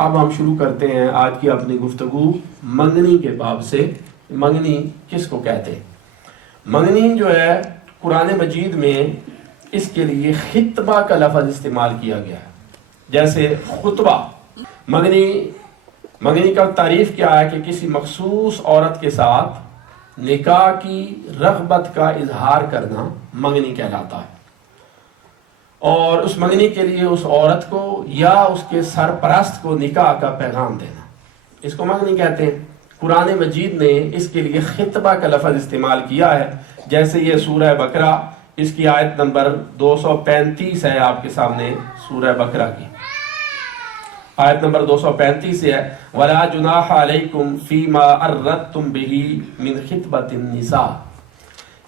اب ہم شروع کرتے ہیں آج کی اپنی گفتگو منگنی کے باب سے۔ منگنی کس کو کہتے ہیں؟ منگنی جو ہے قرآن مجید میں اس کے لیے خطبہ کا لفظ استعمال کیا گیا ہے، جیسے خطبہ۔ منگنی کا تعریف کیا ہے کہ کسی مخصوص عورت کے ساتھ نکاح کی رغبت کا اظہار کرنا منگنی کہلاتا ہے، اور اس منگنی کے لیے اس عورت کو یا اس کے سرپرست کو نکاح کا پیغام دینا، اس کو منگنی کہتے ہیں۔ قرآن مجید نے اس کے لیے خطبہ کا لفظ استعمال کیا ہے، جیسے یہ سورہ بقرہ، اس کی آیت نمبر 235 ہے آپ کے سامنے، سورہ بقرہ کی آیت نمبر 235 ہے، وَلَا جُنَاحَ عَلَيْكُمْ فِي مَا أَرَّدْتُمْ بِهِ مِنْ خِطْبَةِ النِّسَاءِ۔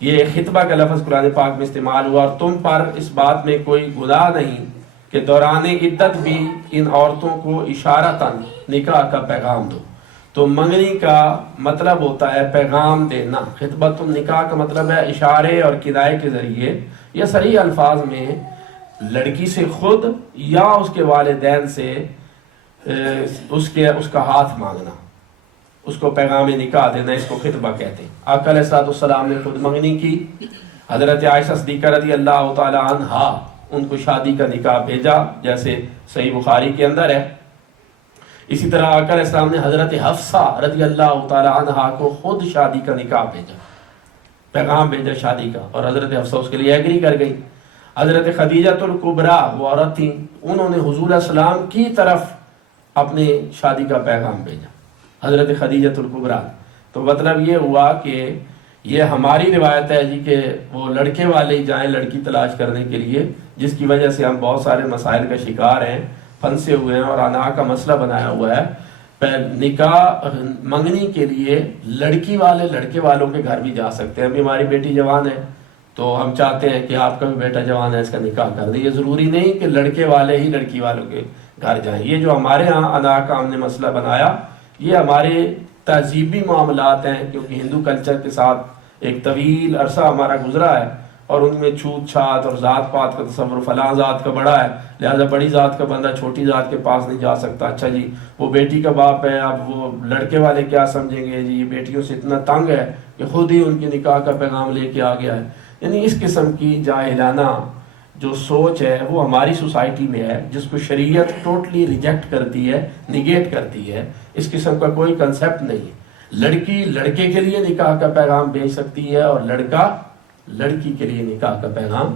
یہ خطبہ کا لفظ قرآن پاک میں استعمال ہوا، اور تم پر اس بات میں کوئی گناہ نہیں کہ دوران عدت بھی ان عورتوں کو اشارتاً نکاح کا پیغام دو۔ تو منگنی کا مطلب ہوتا ہے پیغام دینا۔ خطبۃ النکاح کا مطلب ہے اشارے اور کنایے کے ذریعے یا صریح الفاظ میں لڑکی سے خود یا اس کے والدین سے اس کا ہاتھ مانگنا، اس کو پیغام نکاح دینا، اس کو خطبہ کہتے ہیں۔ آقا علیہ الصلوۃ والسلام نے خود منگنی کی، حضرت عائشہ صدیقہ رضی اللہ تعالی عنہا ان کو شادی کا نکاح بھیجا، جیسے صحیح بخاری کے اندر ہے۔ اسی طرح آقا علیہ السلام نے حضرت حفصہ رضی اللہ تعالی عنہا کو خود شادی کا نکاح بھیجا، پیغام بھیجا شادی کا، اور حضرت حفصہ اس کے لیے ایگری کر گئی۔ حضرت خدیجہ الکبریٰ وہ عورت تھیں، انہوں نے حضور علیہ السلام کی طرف اپنے شادی کا پیغام بھیجا، حضرت خدیجہ الکبریٰ۔ تو مطلب یہ ہوا کہ یہ ہماری روایت ہے جی کہ وہ لڑکے والے ہی جائیں لڑکی تلاش کرنے کے لیے، جس کی وجہ سے ہم بہت سارے مسائل کا شکار ہیں، پھنسے ہوئے ہیں، اور انا کا مسئلہ بنایا ہوا ہے۔ نکاح منگنی کے لیے لڑکی والے لڑکے والوں کے گھر بھی جا سکتے ہیں۔ ابھی ہماری بیٹی جوان ہے تو ہم چاہتے ہیں کہ آپ کا بھی بیٹا جوان ہے، اس کا نکاح کر دیں۔ یہ ضروری نہیں کہ لڑکے والے ہی لڑکی والوں کے گھر جائیں۔ یہ جو ہمارے ہاں انا کا ہم نے مسئلہ بنایا، یہ ہمارے تہذیبی معاملات ہیں، کیونکہ ہندو کلچر کے ساتھ ایک طویل عرصہ ہمارا گزرا ہے، اور ان میں چھوت چھات اور ذات پات کا تصور، فلاں ذات کا بڑا ہے لہذا بڑی ذات کا بندہ چھوٹی ذات کے پاس نہیں جا سکتا۔ اچھا جی وہ بیٹی کا باپ ہے، اب وہ لڑکے والے کیا سمجھیں گے جی، یہ بیٹیوں سے اتنا تنگ ہے کہ خود ہی ان کی نکاح کا پیغام لے کے آ گیا ہے۔ یعنی اس قسم کی جاہلانہ جو سوچ ہے وہ ہماری سوسائٹی میں ہے، جس کو شریعت ٹوٹلی ریجیکٹ کرتی ہے، نیگیٹ کرتی ہے۔ اس قسم کا کوئی کنسیپٹ نہیں ہے۔ لڑکی لڑکے کے لیے نکاح کا پیغام بھیج سکتی ہے، اور لڑکا لڑکی کے لیے نکاح کا پیغام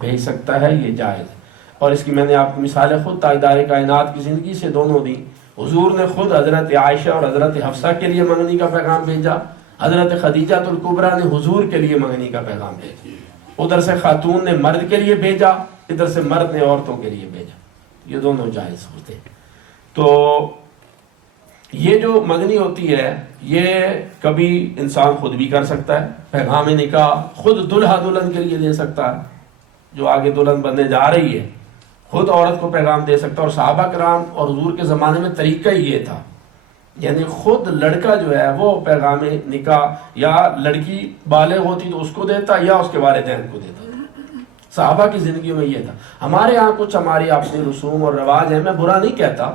بھیج سکتا ہے، یہ جائز ہے۔ اور اس کی میں نے آپ کو مثالیں خود تاجدار کائنات کی زندگی سے دونوں دی۔ حضور نے خود حضرت عائشہ اور حضرت حفصہ کے لیے منگنی کا پیغام بھیجا، حضرت خدیجہ الکبریٰ نے حضور کے لیے منگنی کا پیغام بھیجا۔ ادھر سے خاتون نے مرد کے لیے بھیجا، ادھر سے مرد نے عورتوں کے لیے بھیجا، یہ دونوں جائز ہوتے ہیں۔ تو یہ جو منگنی ہوتی ہے یہ کبھی انسان خود بھی کر سکتا ہے، پیغام نکاح خود دلہا دلہن کے لیے دے سکتا ہے، جو آگے دلہن بننے جا رہی ہے خود عورت کو پیغام دے سکتا ہے۔ اور صحابہ کرام اور حضور کے زمانے میں طریقہ ہی یہ تھا، یعنی خود لڑکا جو ہے وہ پیغام نکاح، یا لڑکی بالغ ہوتی تو اس کو دیتا یا اس کے والدین کو دیتا۔ صحابہ کی زندگی میں یہ تھا۔ ہمارے ہاں کچھ ہماری اپنی رسوم اور رواج ہیں، میں برا نہیں کہتا،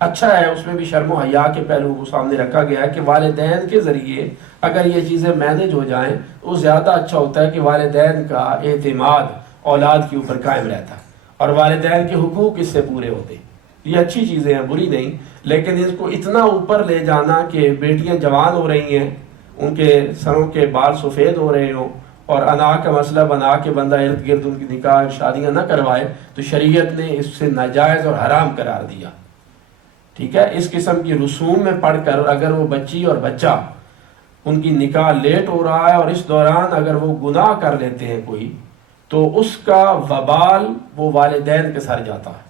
اچھا ہے، اس میں بھی شرم و حیا کے پہلو کو سامنے رکھا گیا ہے کہ والدین کے ذریعے اگر یہ چیزیں مینج ہو جائیں تو زیادہ اچھا ہوتا ہے کہ والدین کا اعتماد اولاد کے اوپر قائم رہتا ہے، اور والدین کے حقوق اس سے پورے ہوتے ہیں۔ یہ اچھی چیزیں ہیں، بری نہیں، لیکن اس کو اتنا اوپر لے جانا کہ بیٹیاں جوان ہو رہی ہیں، ان کے سروں کے بال سفید ہو رہے ہوں، اور انا کا مسئلہ بنا کے بندہ ارد گرد ان کی نکاح شادیاں نہ کروائے، تو شریعت نے اس سے ناجائز اور حرام قرار دیا۔ ٹھیک ہے، اس قسم کی رسوم میں پڑھ کر اگر وہ بچی اور بچہ ان کی نکاح لیٹ ہو رہا ہے، اور اس دوران اگر وہ گناہ کر لیتے ہیں کوئی، تو اس کا وبال وہ والدین کے سر جاتا ہے۔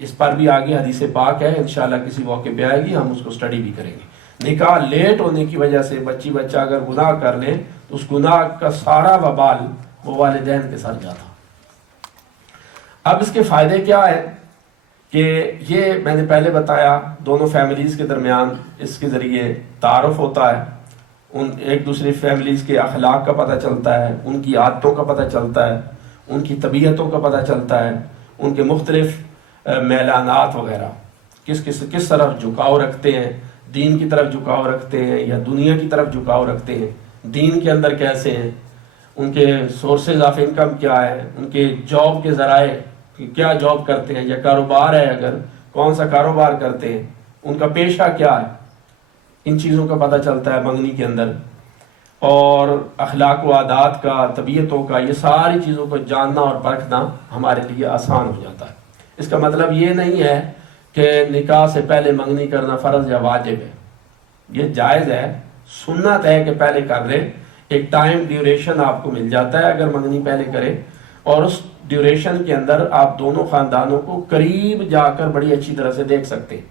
اس پر بھی آگے حدیث پاک ہے، انشاءاللہ کسی موقع پہ آئے گی، ہم اس کو سٹڈی بھی کریں گے۔ نکاح لیٹ ہونے کی وجہ سے بچی بچہ اگر گناہ کر لیں تو اس گناہ کا سارا وبال وہ والدین کے سر جاتا۔ اب اس کے فائدے کیا ہے کہ یہ میں نے پہلے بتایا، دونوں فیملیز کے درمیان اس کے ذریعے تعارف ہوتا ہے، ان ایک دوسرے فیملیز کے اخلاق کا پتہ چلتا ہے، ان کی عادتوں کا پتہ چلتا ہے، ان کی طبیعتوں کا پتہ چلتا ہے، ان کے مختلف میلانات وغیرہ۔ کس طرف جھکاؤ رکھتے ہیں، دین کی طرف جھکاؤ رکھتے ہیں یا دنیا کی طرف جھکاؤ رکھتے ہیں، دین کے اندر کیسے ہیں، ان کے سورسز آف انکم کیا ہے، ان کے جاب کے ذرائع کیا جاب کرتے ہیں یا کاروبار ہے اگر کون سا کاروبار کرتے ہیں، ان کا پیشہ کیا ہے، ان چیزوں کا پتہ چلتا ہے منگنی کے اندر. اور اخلاق و عادات کا، طبیعتوں کا، یہ ساری چیزوں کو جاننا اور پرکھنا ہمارے لیے آسان ہو جاتا ہے. اس کا مطلب یہ نہیں ہے کہ نکاح سے پہلے منگنی کرنا فرض یا واجب ہے، یہ جائز ہے، سنت ہے کہ پہلے کر لے. ایک ٹائم ڈیوریشن آپ کو مل جاتا ہے اگر منگنی پہلے کرے، اور اس ڈیوریشن کے اندر آپ دونوں خاندانوں کو قریب جا کر بڑی اچھی طرح سے دیکھ سکتے ہیں.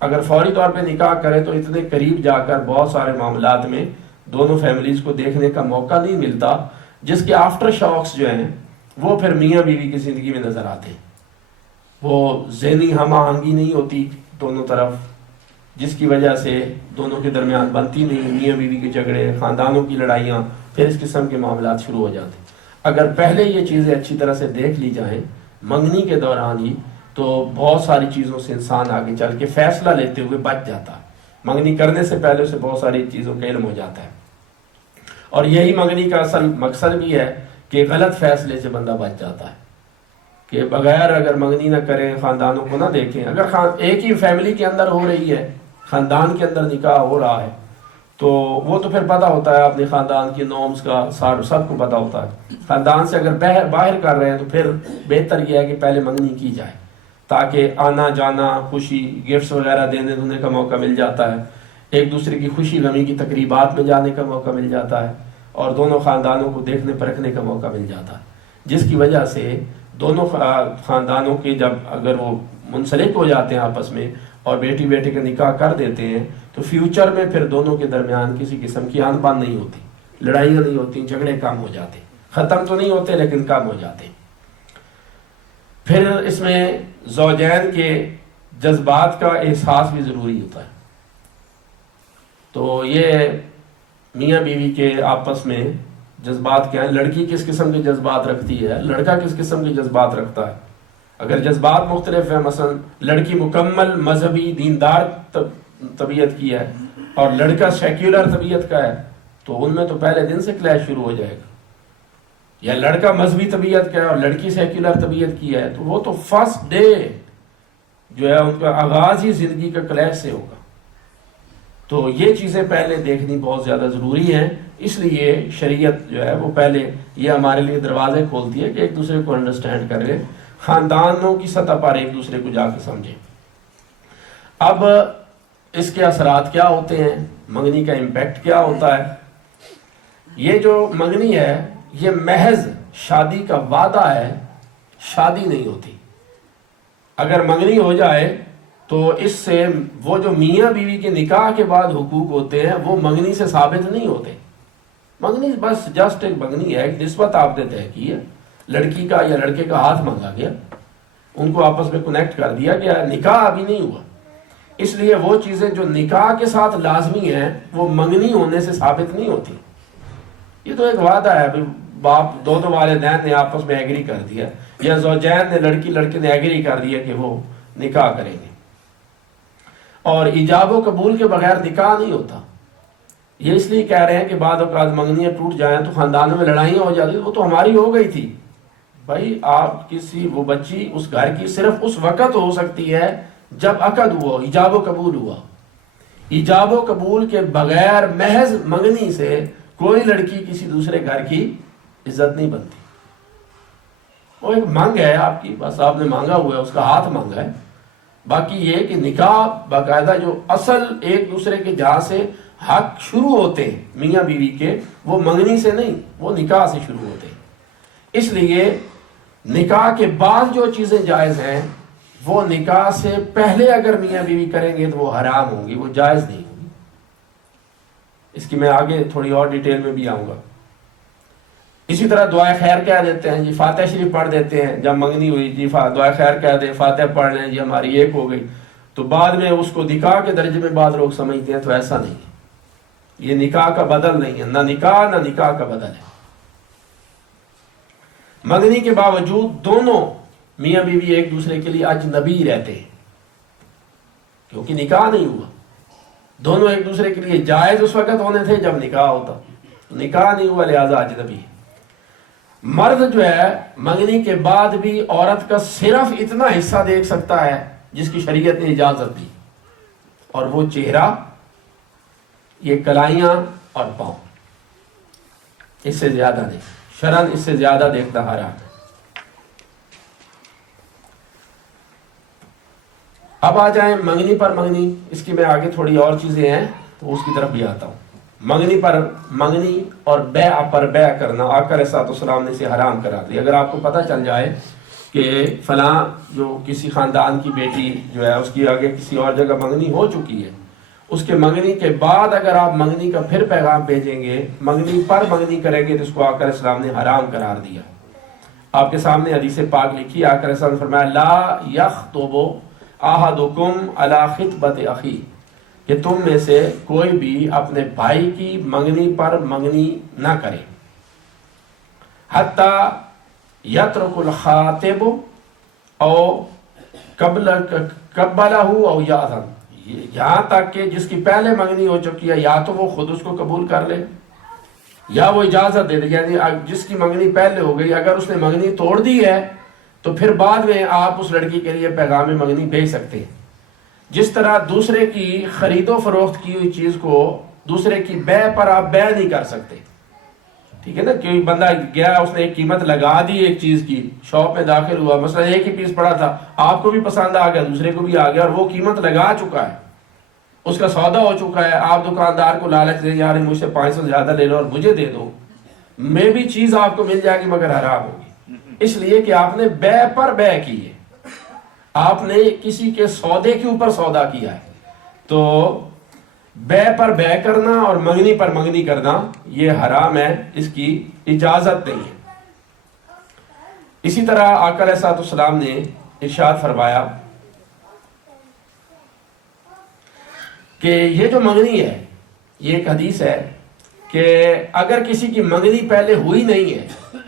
اگر فوری طور پہ نکاح کرے تو اتنے قریب جا کر بہت سارے معاملات میں دونوں فیملیز کو دیکھنے کا موقع نہیں ملتا، جس کے آفٹر شاکس جو ہیں وہ پھر میاں بیوی کی زندگی میں نظر آتے ہیں. وہ ذہنی ہم آہنگی نہیں ہوتی دونوں طرف، جس کی وجہ سے دونوں کے درمیان بنتی نہیں، میاں بیوی کے جھگڑے، خاندانوں کی لڑائیاں، پھر اس قسم کے معاملات شروع ہو جاتے ہیں. اگر پہلے یہ چیزیں اچھی طرح سے دیکھ لی جائیں منگنی کے دوران ہی، تو بہت ساری چیزوں سے انسان آگے چل کے فیصلہ لیتے ہوئے بچ جاتا ہے. منگنی کرنے سے پہلے اسے بہت ساری چیزوں کا علم ہو جاتا ہے، اور یہی منگنی کا اصل مقصد بھی ہے کہ غلط فیصلے سے بندہ بچ جاتا ہے. کہ بغیر اگر منگنی نہ کریں، خاندانوں کو نہ دیکھیں، اگر ایک ہی فیملی کے اندر ہو رہی ہے، خاندان کے اندر نکاح ہو رہا ہے، تو وہ تو پھر پتہ ہوتا ہے اپنے خاندان کی نارمز کا، سب کو پتہ ہوتا ہے. خاندان سے اگر باہر کر رہے ہیں تو پھر بہتر یہ ہے کہ پہلے منگنی کی جائے، تاکہ آنا جانا، خوشی، گفٹس وغیرہ دینے کا موقع مل جاتا ہے، ایک دوسرے کی خوشی غمی کی تقریبات میں جانے کا موقع مل جاتا ہے، اور دونوں خاندانوں کو دیکھنے پرکھنے کا موقع مل جاتا ہے. جس کی وجہ سے دونوں خاندانوں کے جب اگر وہ منسلک ہو جاتے ہیں آپس میں اور بیٹی بیٹے کا نکاح کر دیتے ہیں، تو فیوچر میں پھر دونوں کے درمیان کسی قسم کی آن بان نہیں ہوتی، لڑائیاں نہیں ہوتی، جھگڑے کم ہو جاتے، ختم تو نہیں ہوتے لیکن کم ہو جاتے. پھر اس میں زوجین کے جذبات کا احساس بھی ضروری ہوتا ہے. تو یہ میاں بیوی کے آپس میں جذبات کیا ہیں، لڑکی کس قسم کے جذبات رکھتی ہے، لڑکا کس قسم کے جذبات رکھتا ہے. اگر جذبات مختلف ہیں، مثلا لڑکی مکمل مذہبی دیندار طبیعت کی ہے اور لڑکا سیکولر طبیعت کا ہے، تو ان میں تو پہلے دن سے کلیش شروع ہو جائے گا. یا لڑکا مذہبی طبیعت کا ہے اور لڑکی سیکولر طبیعت کی ہے، تو وہ تو فرسٹ ڈے جو ہے ان کا آغاز ہی زندگی کا کلیش سے ہوگا. تو یہ چیزیں پہلے دیکھنی بہت زیادہ ضروری ہیں. اس لیے شریعت جو ہے وہ پہلے یہ ہمارے لیے دروازے کھولتی ہے کہ ایک دوسرے کو انڈرسٹینڈ کرے، خاندانوں کی سطح پر ایک دوسرے کو جا کے سمجھے. اب اس کے اثرات کیا ہوتے ہیں، منگنی کا امپیکٹ کیا ہوتا ہے. یہ جو منگنی ہے یہ محض شادی کا وعدہ ہے، شادی نہیں ہوتی. اگر منگنی ہو جائے تو اس سے وہ جو میاں بیوی کے نکاح کے بعد حقوق ہوتے ہیں وہ منگنی سے ثابت نہیں ہوتے. منگنی بس جسٹ ایک منگنی ہے، ایک نسبت آپ نے طے کی ہے، لڑکی کا یا لڑکے کا ہاتھ مانگا گیا، ان کو آپس میں کنیکٹ کر دیا گیا، نکاح ابھی نہیں ہوا. اس لیے وہ چیزیں جو نکاح کے ساتھ لازمی ہیں وہ منگنی ہونے سے ثابت نہیں ہوتی. یہ تو ایک وعدہ ہے، باپ دونوں والدین نے آپس میں ایگری کر دیا، یا زوجین نے، لڑکے نے ایگری کر دیا کہ وہ نکاح کریں گے. اور ایجاب و قبول کے بغیر نکاح نہیں ہوتا. یہ اس لیے کہہ رہے ہیں کہ بعد اوقات منگنیاں ٹوٹ جائیں تو خاندانوں میں لڑائیاں ہو جاتی، وہ تو ہماری ہو گئی تھی. بھائی آپ وہ بچی اس گھر کی صرف اس وقت ہو سکتی ہے جب عقد ہوا، ایجاب و قبول ہوا. ایجاب و قبول کے بغیر محض منگنی سے کوئی لڑکی کسی دوسرے گھر کی عزت نہیں بنتی. وہ ایک مانگ ہے آپ کی، بس آپ نے مانگا ہوا ہے، اس کا ہاتھ مانگا ہے. باقی یہ کہ نکاح باقاعدہ جو اصل ایک دوسرے کے جہاں سے حق شروع ہوتے ہیں میاں بیوی کے، وہ منگنی سے نہیں، وہ نکاح سے شروع ہوتے ہیں. اس لیے نکاح کے بعد جو چیزیں جائز ہیں وہ نکاح سے پہلے اگر میاں بیوی کریں گے تو وہ حرام ہوں گی، وہ جائز نہیں ہوں گی. اس کی میں آگے تھوڑی اور ڈیٹیل میں بھی آؤں گا. اسی طرح دعائے خیر کہہ دیتے ہیں جی، فاتح شریف پڑھ دیتے ہیں جب منگنی ہوئی، جی دعائے خیر کہہ دیں، فاتح پڑھ لیں جی ہماری ایک ہو گئی. تو بعد میں اس کو نکاح کے درجے میں بعض لوگ سمجھتے ہیں، تو ایسا نہیں ہے. یہ نکاح کا بدل نہیں ہے، نہ نکاح کا بدل ہے. منگنی کے باوجود دونوں میاں بیوی ایک دوسرے کے لیے اجنبی رہتے ہیں. کیونکہ نکاح نہیں ہوا. دونوں ایک دوسرے کے لیے جائز اس وقت ہونے تھے جب نکاح ہوتا، نکاح نہیں ہوا لہذا اجنبی ہے. مرد جو ہے منگنی کے بعد بھی عورت کا صرف اتنا حصہ دیکھ سکتا ہے جس کی شریعت نے اجازت دی، اور وہ چہرہ، یہ کلائیاں اور پاؤں، اس سے زیادہ نہیں. شرعاً اس سے زیادہ دیکھنا حرام ہے. اب آ جائیں منگنی پر منگنی. اس کی میں آگے تھوڑی اور چیزیں ہیں تو اس کی طرف بھی آتا ہوں. منگنی پر منگنی اور بیع پر بیع کرنا آقا علیہ الصلوۃ والسلام نے اسے حرام کرا دیا. اگر آپ کو پتہ چل جائے کہ فلاں جو کسی خاندان کی بیٹی جو ہے اس کی آگے کسی اور جگہ منگنی ہو چکی ہے، اس کے منگنی کے بعد اگر آپ منگنی کا پھر پیغام بھیجیں گے، منگنی پر منگنی کریں گے، تو اس کو آقا علیہ السلام نے حرام قرار دیا. آپ کے سامنے حدیث پاک لکھی، آقا علیہ السلام نے فرمایا لا یخطب احدکم علی خطبۃ اخی، کہ تم میں سے کوئی بھی اپنے بھائی کی منگنی پر منگنی نہ کرے. حتی یترک الخاطب او قبلہ او یاذن، یہاں تک کہ جس کی پہلے منگنی ہو چکی ہے یا تو وہ خود اس کو قبول کر لے یا وہ اجازت دے دے. یعنی جس کی منگنی پہلے ہو گئی اگر اس نے منگنی توڑ دی ہے تو پھر بعد میں آپ اس لڑکی کے لیے پیغام منگنی بھیج سکتے ہیں. جس طرح دوسرے کی خرید و فروخت کی ہوئی چیز کو دوسرے کی بیع پر آپ بیع نہیں کر سکتے، ٹھیک ہے نا. کوئی بندہ گیا، اس نے ایک قیمت لگا دی ایک چیز کی، شاپ میں داخل ہوا، مثلا ایک ہی پیس پڑا تھا، آپ کو بھی پسند آ گیا، دوسرے کو بھی آ گیا، اور وہ قیمت لگا چکا ہے، اس کا سودا ہو چکا ہے. آپ دکاندار کو لالچ دیں یار مجھ سے 500 زیادہ لے لو اور مجھے دے دو، میں بھی چیز آپ کو مل جائے گی مگر حرام ہوگی، اس لیے کہ آپ نے بیع پر بیع کی ہے، آپ نے کسی کے سودے کے اوپر سودا کیا ہے. تو بیع پر بیع کرنا اور منگنی پر منگنی کرنا یہ حرام ہے، اس کی اجازت نہیں ہے. اسی طرح آقا علیہ الصلوۃ والسلام نے ارشاد فرمایا کہ یہ جو منگنی ہے، یہ ایک حدیث ہے کہ اگر کسی کی منگنی پہلے ہوئی نہیں ہے،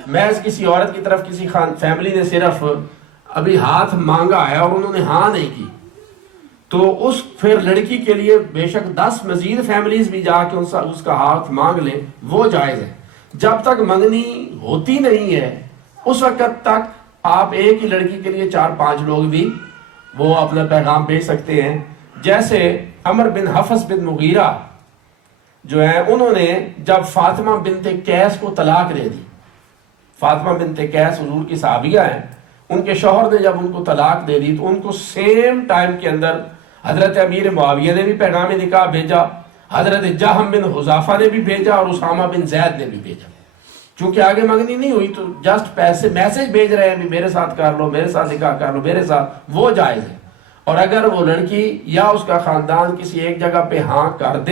محض کسی عورت کی طرف کسی فیملی نے صرف ابھی ہاتھ مانگا ہے اور انہوں نے ہاں نہیں کی، تو اس پھر لڑکی کے لیے بے شک 10 مزید فیملیز بھی جا کے اس کا ہاتھ مانگ لیں، وہ جائز ہے. جب تک منگنی ہوتی نہیں ہے اس وقت تک آپ ایک ہی لڑکی کے لیے 4-5 لوگ بھی وہ اپنا پیغام بھیج سکتے ہیں. جیسے عمر بن حفص بن مغیرہ جو ہے، انہوں نے جب فاطمہ بنت قیس کو طلاق دے دی، فاطمہ بنت قیس حضور کی صحابیہ ہیں، ان کے شوہر نے جب ان کو طلاق دے دی تو ان کو سیم ٹائم کے اندر حضرت امیر معاویہ نے بھی پیغام نکاح بھیجا، حضرت جہم بن حذافہ نے بھی بھیجا اور اسامہ بن زید نے بھی بھیجا. چونکہ آگے منگنی نہیں ہوئی تو جسٹ پیسے میسج بھیج رہے ہیں میرے ساتھ کر لو، میرے ساتھ نکاح کر لو، میرے ساتھ، وہ جائز ہے. اور اگر وہ لڑکی یا اس کا خاندان کسی ایک جگہ پہ ہاں کر دے